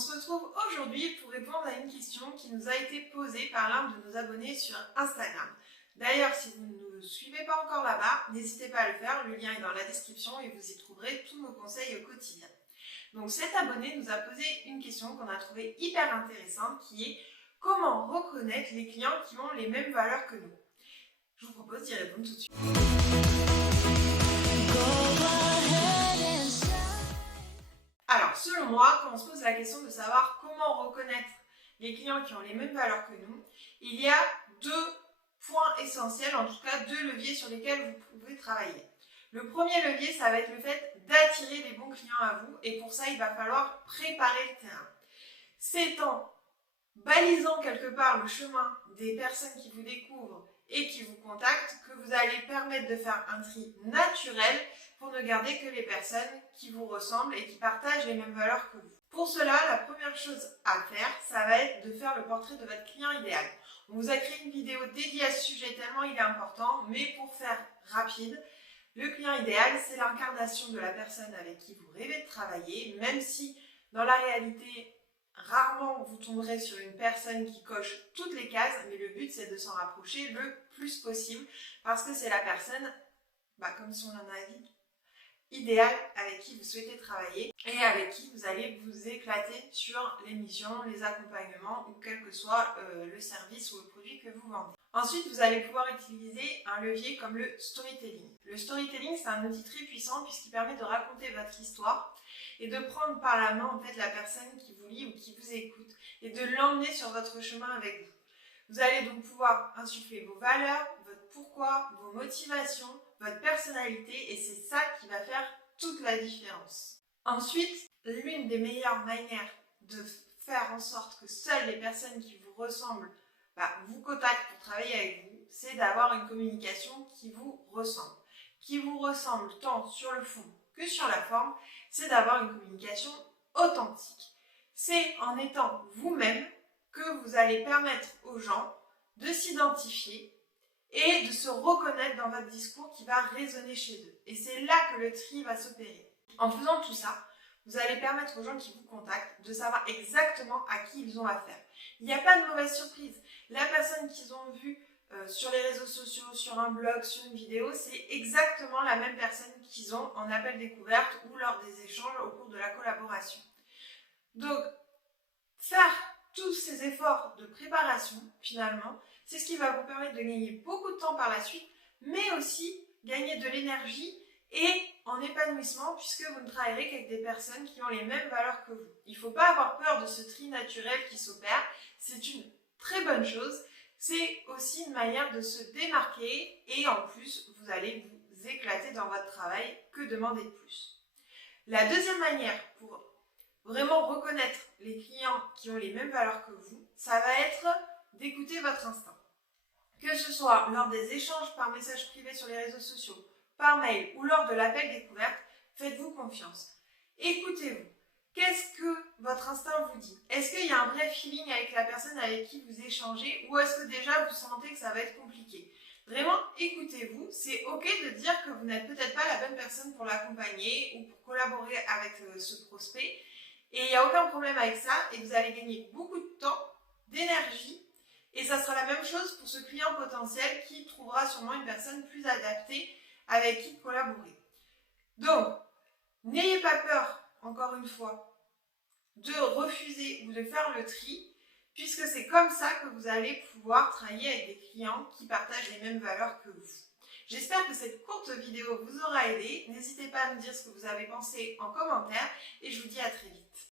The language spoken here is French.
se retrouve aujourd'hui pour répondre à une question qui nous a été posée par l'un de nos abonnés sur Instagram. D'ailleurs, si vous ne nous suivez pas encore là-bas, n'hésitez pas à le faire, le lien est dans la description et vous y trouverez tous nos conseils au quotidien. Donc cet abonné nous a posé une question qu'on a trouvée hyper intéressante qui est comment reconnaître les clients qui ont les mêmes valeurs que nous? Je vous propose d'y répondre tout de suite. Alors, selon moi, quand on se pose la question de savoir comment reconnaître les clients qui ont les mêmes valeurs que nous, il y a deux points essentiels, en tout cas deux leviers sur lesquels vous pouvez travailler. Le premier levier, ça va être le fait d'attirer les bons clients à vous et pour ça, il va falloir préparer le terrain. C'est en balisant quelque part le chemin des personnes qui vous découvrent et qui vous contactent que vous allez permettre de faire un tri naturel pour ne garder que les personnes qui vous ressemblent et qui partagent les mêmes valeurs que vous. Pour cela, la première chose à faire, ça va être de faire le portrait de votre client idéal. On vous a créé une vidéo dédiée à ce sujet tellement il est important, mais pour faire rapide, le client idéal, c'est l'incarnation de la personne avec qui vous rêvez de travailler, même si dans la réalité, rarement vous tomberez sur une personne qui coche toutes les cases, mais le but c'est de s'en rapprocher le plus possible parce que c'est la personne, comme son nom l'indique, idéale avec qui vous souhaitez travailler et avec qui vous allez vous éclater sur les missions, les accompagnements ou quel que soit le service ou le produit que vous vendez. Ensuite, vous allez pouvoir utiliser un levier comme le storytelling. Le storytelling, c'est un outil très puissant puisqu'il permet de raconter votre histoire et de prendre par la main en fait la personne qui vous lit ou qui vous écoute et de l'emmener sur votre chemin avec vous. Vous allez donc pouvoir insuffler vos valeurs, votre pourquoi, vos motivations, votre personnalité et c'est ça qui va faire toute la différence. Ensuite, l'une des meilleures manières de faire en sorte que seules les personnes qui vous ressemblent vous contactent pour travailler avec vous, c'est d'avoir une communication qui vous ressemble. Qui vous ressemble tant sur le fond que sur la forme, c'est d'avoir une communication authentique. C'est en étant vous-même que vous allez permettre aux gens de s'identifier et de se reconnaître dans votre discours qui va résonner chez eux. Et c'est là que le tri va s'opérer. En faisant tout ça, vous allez permettre aux gens qui vous contactent de savoir exactement à qui ils ont affaire. Il n'y a pas de mauvaise surprise. La personne qu'ils ont vue sur les réseaux sociaux, sur un blog, sur une vidéo, c'est exactement la même personne qu'ils ont en appel découverte ou lors des échanges au cours de la collaboration. Donc, faire tous ces efforts de préparation, finalement, c'est ce qui va vous permettre de gagner beaucoup de temps par la suite, mais aussi gagner de l'énergie et en épanouissement puisque vous ne travaillerez qu'avec des personnes qui ont les mêmes valeurs que vous. Il ne faut pas avoir peur de ce tri naturel qui s'opère, c'est une très bonne chose. C'est aussi une manière de se démarquer et en plus, vous allez vous éclater dans votre travail. Que demander de plus? La deuxième manière pour vraiment reconnaître les clients qui ont les mêmes valeurs que vous, ça va être d'écouter votre instinct. Que ce soit lors des échanges par message privé sur les réseaux sociaux, par mail ou lors de l'appel découverte, faites-vous confiance. Écoutez-vous. Qu'est-ce que votre instinct vous dit? Est-ce qu'il y a un vrai feeling avec la personne avec qui vous échangez ou est-ce que déjà vous sentez que ça va être compliqué? Vraiment, écoutez-vous. C'est ok de dire que vous n'êtes peut-être pas la bonne personne pour l'accompagner ou pour collaborer avec ce prospect. Et il n'y a aucun problème avec ça et vous allez gagner beaucoup de temps, d'énergie et ça sera la même chose pour ce client potentiel qui trouvera sûrement une personne plus adaptée avec qui collaborer. Donc, n'ayez pas peur, encore une fois, de refuser ou de faire le tri puisque c'est comme ça que vous allez pouvoir travailler avec des clients qui partagent les mêmes valeurs que vous. J'espère que cette courte vidéo vous aura aidé. N'hésitez pas à me dire ce que vous avez pensé en commentaire et je vous dis à très vite.